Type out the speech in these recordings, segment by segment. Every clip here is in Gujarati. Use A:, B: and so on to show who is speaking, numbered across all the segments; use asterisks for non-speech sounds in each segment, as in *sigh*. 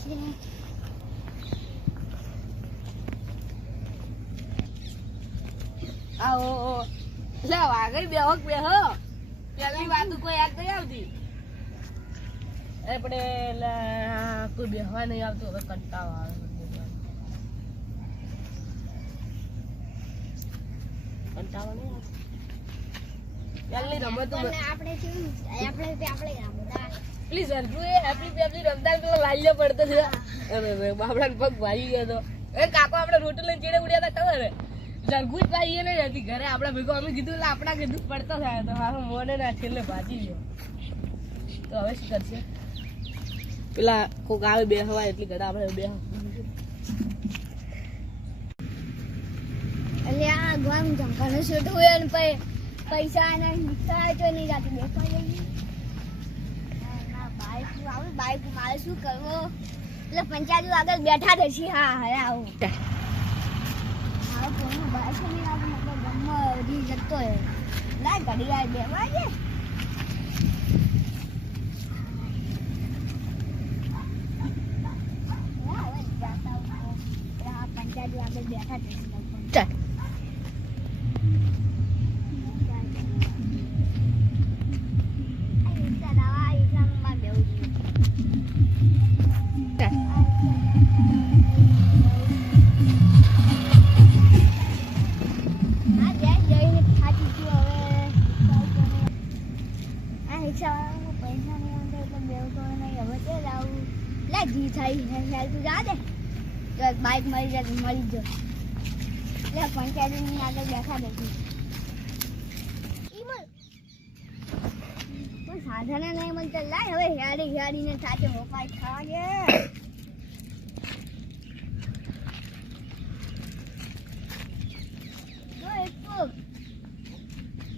A: છે
B: આવો લે વાગઈ બેહો કે બેહો? પેલી વાત કોઈ યાદ નહીં આવતી. આપણે કોઈ બેહવા નહીં આવતું, હવે કંટાળો આવે. કંટાળો નહીં આવતો.
A: આપણે આપણે આપણે રમતા
B: પ્લીઝ અર્જુ એ હેપી ફેમિલી રમતા પેલો લાલ્યો પડતો છે. અરે રે બાપડા પગ ભાઈ ગયો તો. એ કાકો, આપણે રોટલે લઈને ઉડ્યા હતા, ખબર હે જ ભાઈ એને હતી. ઘરે આપણે ભેગો, અમે કીધું એટલે આપણા કીધું પડતો થાય તો મારો મોને ના છેલ્લે ભાજી ગયો. તો હવે શું કરશે? પેલા કોક આવે બે હવા એટલી ઘડા આપણે બે
A: એટલે આ ગામ જંગલ છૂટું હોય ને પૈસા ના રિક્ષા તો નહીં જાતી. બાઈક આવું બાઈક મારે શું કરવો? એટલે પંચાયત આગળ બેઠા જ છીએ હા હવે આવું. ફોનમાં બાઈક નહીં મતલબ ગામમાં હજી જતો હોય ના ઘડિયાળ બેવા છે હા, હું. પંચાયત આગળ બેઠા જ બાઈક મળી જાય તો મળી જાય એટલે પંચાયતની આગળ બેઠા બેઠી. સાધન નહીં મળતા લાય, હવે હેડી હેડીને સાથે મોપાઈ ખાવા તો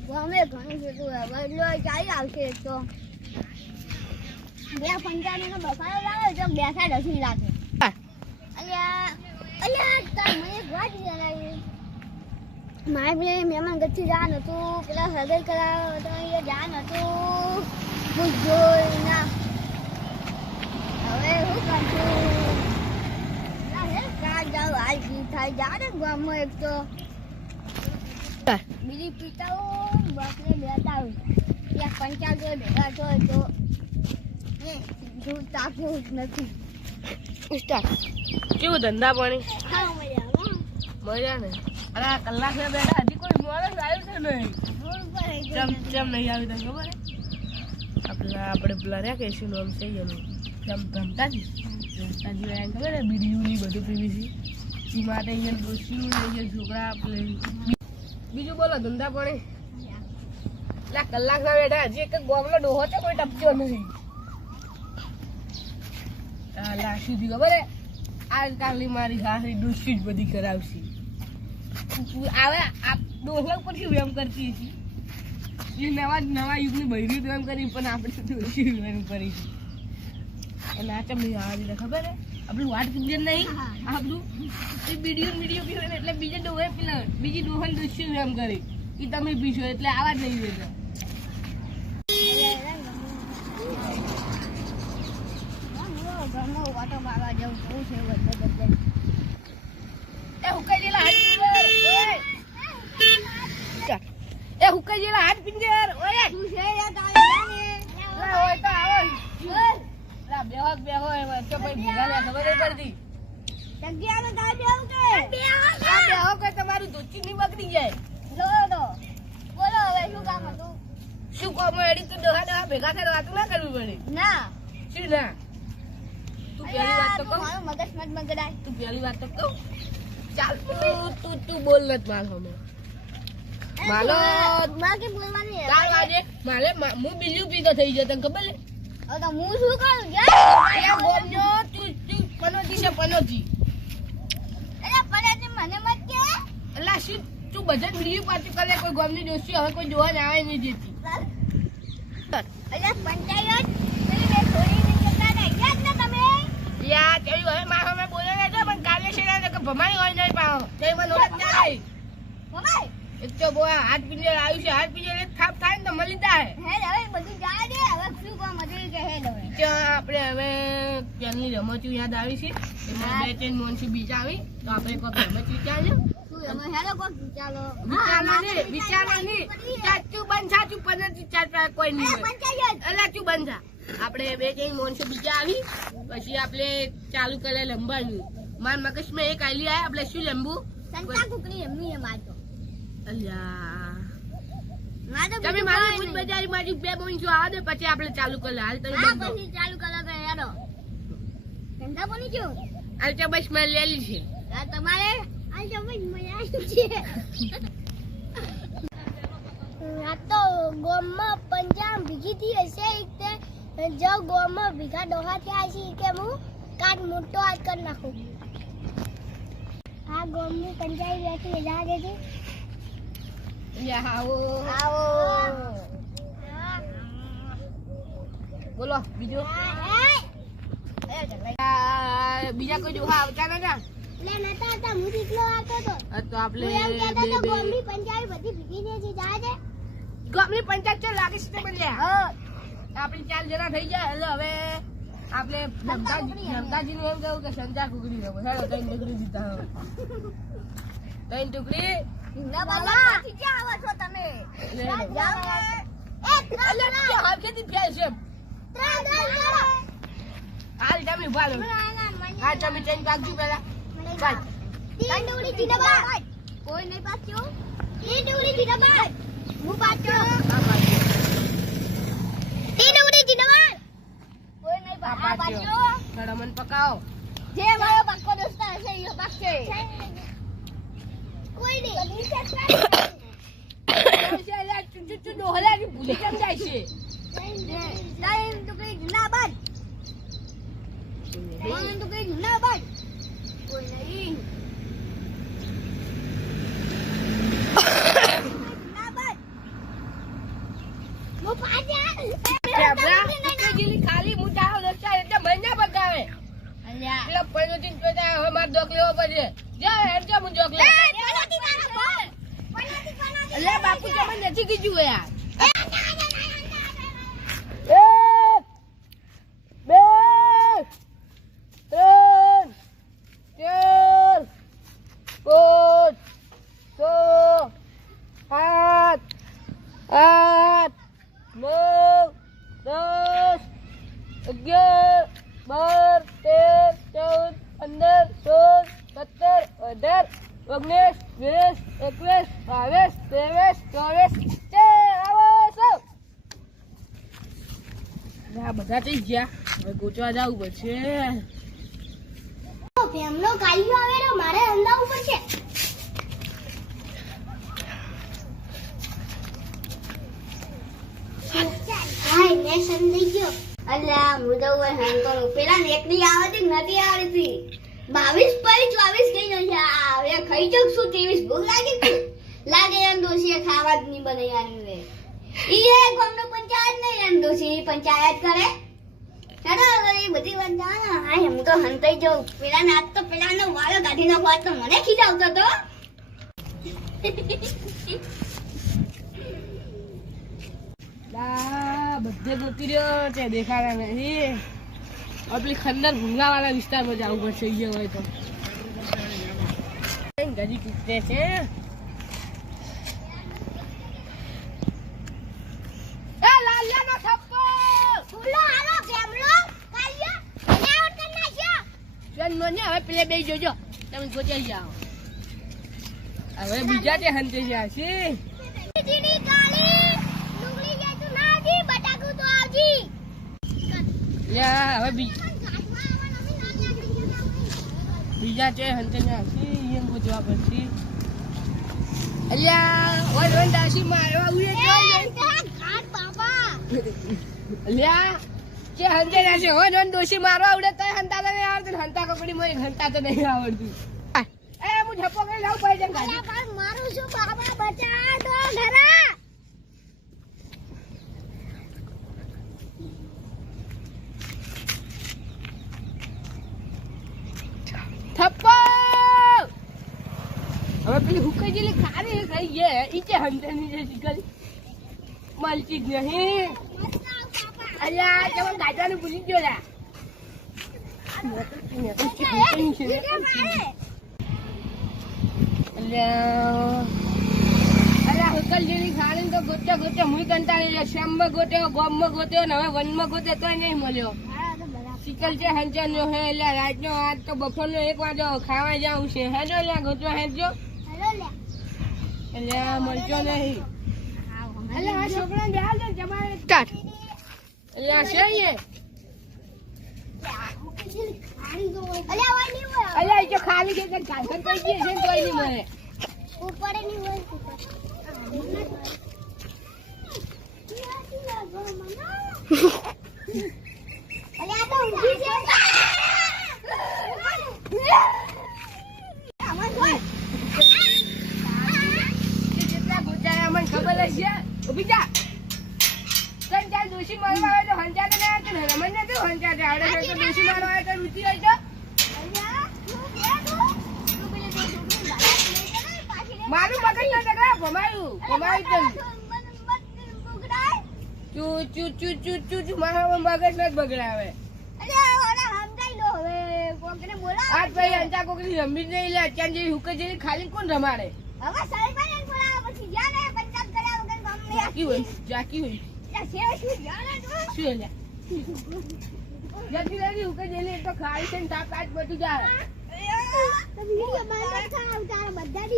A: ગમે ઘણું હવે ચાલી આવશે તો. બે પંચાયતનો બફારો લાવે તો બેઠા ડસી લાગે. અલ્યા અલ્યા તાર મને એક વાત જણાવી મારે પેલે મહેમાન જવાનું હતું. પેલા હૃદય કરાવ્યો હતો અહીંયા જાન હતું. હું જોઈ ના. હવે શું કરશું ના હે કાં જાવ હાલ કી થાય. જા ને ગામમાં એક તો. બીજી પિતાઓ બસને બેતા આવું ત્યાં પંચાયત ભેગા થાય તો હે દૂર તાકવું જ નથી
B: સ્ટાર્ટ કેવું ધંધા પાણી?
A: મજા
B: ને? અરે આ કલાક ને બેઠા હજી કોઈ માણસ આવ્યું છે નહીં.
A: રોડ
B: ચમ ચમ નહીં આવી તને ખબર? હે આપણા આપણે પેલા રહ્યા કે શું નામ છે એનું. ચમ ભમતાજી એમ ખબર હે બીડીયું ની બધું પીવી છે. એ માટે અહીંયા ડોસીયું ને અહીંયા છોકરા આપણે બીજું બોલો ધંધા પાણી? એટલે કલાક ના બેઠા હજી એક ગોમલો ડોહો છે કોઈ ટપક્યો નથી. લાશી થી મારી હારી ડોસી જ બધી કરાવશે. આવે આ ડોહલા ઉપર શું એમ કરતી હતી. એ નવા નવા યુગની બૈરી તો એમ પણ આપણે ડોસી એમ કરી અને આ ખબર હે? આપણું વાટ કિંજર નહીં.
A: હા.
B: આપણું એ પીવે ને એટલે બીજા ડોહે પેલા બીજી ડોહન ડોસી એમ કરી. એ તમે પીશો એટલે આવા જ નહીં દેતા
A: ઘરમાં મારવા જવું બહુ છે બધે બધે
B: એ હુકાઈ જેલા હાથ એ હુકાઈ જેલા હાથ પિંજર ઓય
A: શું છે યાર તારે
B: ઓય તો આવો લા બેહો બેહો એ વચ્ચે ભાઈ ભેગા લે ખબર નહીં પડતી
A: જગ્યામાં તારે બેવું કે
B: આ બેહો કે તમારું ધોતી ની બગડી જાય
A: જો બોલો હવે શું કામ હતું
B: શું કોમો એડી તું દોહા દોહા ભેગા કરવા વાતો ના કરવું પડે.
A: ના.
B: શું ના? તું પહેલી વાત તો કહું.
A: મારું મગજ મત બગડાય
B: તું પહેલી વાત તો કહું. ચાલ. તું તું તું બોલ નત માલ હમે માલો.
A: મારે બોલવાની
B: ચાર વાગે મારે હું બીજું પીતો થઈ ગયો ખબર છે?
A: હવે તો હું શું કરું?
B: અહીંયા બોલજો તું તું પનોતી છે પનોતી
A: અરે પડે મને મત કે.
B: અલા શું તું બધા બીડીયું પાછું કરે કોઈ ગામની દોસ્તી હવે કોઈ જોવા જ આવે નહીં
A: જેથી પંચાયત પેલી બે છોડીને જતા ને યાદ ને તમે
B: યા કેવી હવે મારો મેં બોલે નહીં તો પણ કાલે શેરા કે ભમાઈ હોય નહીં પાહો તે મને ઓળખ ના આવી
A: મમાઈ
B: એક તો આ આવ્યું છે હાથ એક થાપ થાય ને તો મળી જાય.
A: હે હવે બધું જાય દે હવે શું કામ હતું કે હે હવે.
B: ત્યાં આપણે હવે પેનની રમતો યાદ આવી છે એમાં બે ત્રણ મોનસી બીજા આવી તો આપણે કોઈ રમત વિચારજો
A: કોક
B: આપણે બે ત્રણ મોનસો બીજા આવી પછી આપણે ચાલુ કરે લંબાનું માર મગજમાં એક આઈલી આય આપણે શું લંબુ?
A: સંતા કુકડી એમની એ મારતો
B: અલ્યા. તમે મારી ભૂત બજારી માં બે મોનસો આવે ને પછી આપણે ચાલુ કરો હાલ તમે
A: હા પછી ચાલુ કરો કે ધંધા બની ગયો
B: હાલ તો બસ મેં લેલી છે.
A: આ તમારે આ જમજ મજા આવી છે. આ તો ગોમમાં પંજાબ ભીગી થી હશે એક તે. જો ગોમમાં ભીગા ડોહા થયા છે કે હું કાટ મોટો હાથ કરી નાખું. આ ગોમની પંજાબી બેઠી જા દેતી
B: આવો
A: આવો
B: બોલો બીજું બીજા કોઈ જોવા આવતા નતા
A: લે નતા હતા હું દીકલો આવતો તો
B: તો. આપણે
A: હું
B: બે બે
A: ગોમની પંચાયત બધી ભીગી છે જા દે
B: ગામની પંચાયત છે લાગે છે બદલ્યા આપણી ચાર જણા થઈ જાય એટલે હવે આપણે. રમતાજી એમ કહ્યું કે સંજા કુકડી રમો. હેડો હવે ત્રણ ટુકડી.
A: કોઈ નહીં પાછો. હું પાછો
B: આ બાજુ.
A: તીન ડુંગળી જીના બાદ કોઈ નહીં
B: આ
A: પા- આ
B: બાજુ.
A: પાછો
B: કડમન પકાવો
A: જે મારો પાક્કો દોસ્ત હશે એ પાકશે કોઈ નહીં
B: અલ્યા, ચૂ, ચૂ, ચૂ, ડોહલા હજી ભૂલી કેમ જાય છે
A: ત્રણ ડુંગળી જીના બાદ કોઈ નહીં
B: પેપડા, ખાલી મુઠાઓ એટલે મહિના પેલા હવે મારે જોક લેવો પડશે જા હેડ જા હું જોક લે બાપુ કે નથી કીધું યાર એક બે ત્રણ ચાર પાંચ છ સાત આઠ નવ દસ અગિયાર બાર તેર ચૌદ પંદર સોળ સત્તર અઢાર ઓગણીસ વીસ એકવીસ બાવીસ ત્રેવીસ ચોવીસ આવો સૌ આ બધા થઈ ગયા હવે ગોચવા જવું પડશે
A: ફેમનો કાલિયો આવે ને મારે અંદાવું પડશે હાય મેં સમજી ગયો અલ્યા હું તો હેંગતો પેલા નેકડી આવતી નથી આવતી? બાવીસ પછી ચોવીસ કઈ નથી આવે ખાઈ ચક શું ત્રેવીસ ભૂખ લાગી હતી? લાગે એમ દોશી ખાવા જ નહીં બને યાર રે ઈ એ ગામનો પંચાયત નહીં એમ દોશી પંચાયત કરે. ચાલો હવે એ બધી વાત જાણે. હા હું તો હંતાઈ જાઉં. પેલા નાચ તો પેલા નો વાળો કાઢી નાખો તો મને ખીજાવતો તો *laughs*
B: આ બધે ગોતી રહ્યો છે દેખાડા નથી. આપણી ખંદર ભૂંગા વાળા વિસ્તારમાં જવું પડશે અહીંયા હોય તો. ગજી કૂદતે છે. હવે પેલે બે જોજો. તમે ગોચાઈ જાઓ. હવે બીજા તે હંતે જ્યાં છે
A: દીદી કાળી ડુંગળી જે તું ના આવજી બટાકું તો આવજી
B: લે હવે બીજા છે હંતે એમ ગોચવા પડશે અલ્યા દાસી મારવા ઉડે અલ્યા જે હંતે છે દોશી મારવા ઉડે તો હંતા તો નહીં આવડતું હંતા કપડી માં હંતા તો નહીં આવડતું. એ હું ઝપ્પો કરી લાવું પડી જાય ગાડી
A: અલા પણ મારું શું બાબા બચા દો ઘરા
B: થપ્પો હવે પેલી હુકાઈ પેલી ખારી ખાઈ ગયા ઈ કે હંતાની છે શીખલ મળતી જ નહીં અલ્યા તમે ગાજાને ભૂલી ગયો લા. અલ્યા અલ્યા હુકલ ખાણી તો ગોતે ગોતે હું કંટાળી શ્યામમાં ગોત્યો, ગોમમાં ગોત્યો, ને હવે વનમાં ગોતે તોય મળ્યો. શીકલ છે હંચાનો હે એટલે રાતનો આજ તો બપોરનો એક વાગ્યો, ખાવા જાવ છે. હેજો લ્યા ગોતવા હેજો એટલે આ મળજો નહીં. એટલે આ છોકરાને બેહાલ દે ને
A: સ્ટાર્ટ
B: એટલે આ છે અહીંયા. ખાલી છે કે ગાંઠણ કરી દે છે ને નહીં મળે.
A: ઉપર નહીં હોય અલ્યા આ તો ઊંઘી છે આમાં હોય
B: કેટલા ગોચાયા મને ખબર જ છે ઊભી જા તને ત્યાં દોશી મારવા આવે તો હંચાતે ના આવતું ને રમણ નથી હંચાતે આવડે છે તો દોશી મારવા આવે તો રુચિ હોય તો મારું મગજ ના ટકરા ભમાયું ભમાયું તને ચૂ ચૂ ચૂ ચૂ ચૂ ચૂ, મારા મગજ ન બગડાવે. આજ ભાઈ અંતા કોકરી રમી જ નહીં લે, અત્યારે જેવી હુકે જેવી ખાલી કોણ રમાડે? જાકી હોય જાકી હોય. શું લે? જતી રહી હુકે જેલી તો ખાલી છે ને, તાપ આજ બધું જાય
A: બધા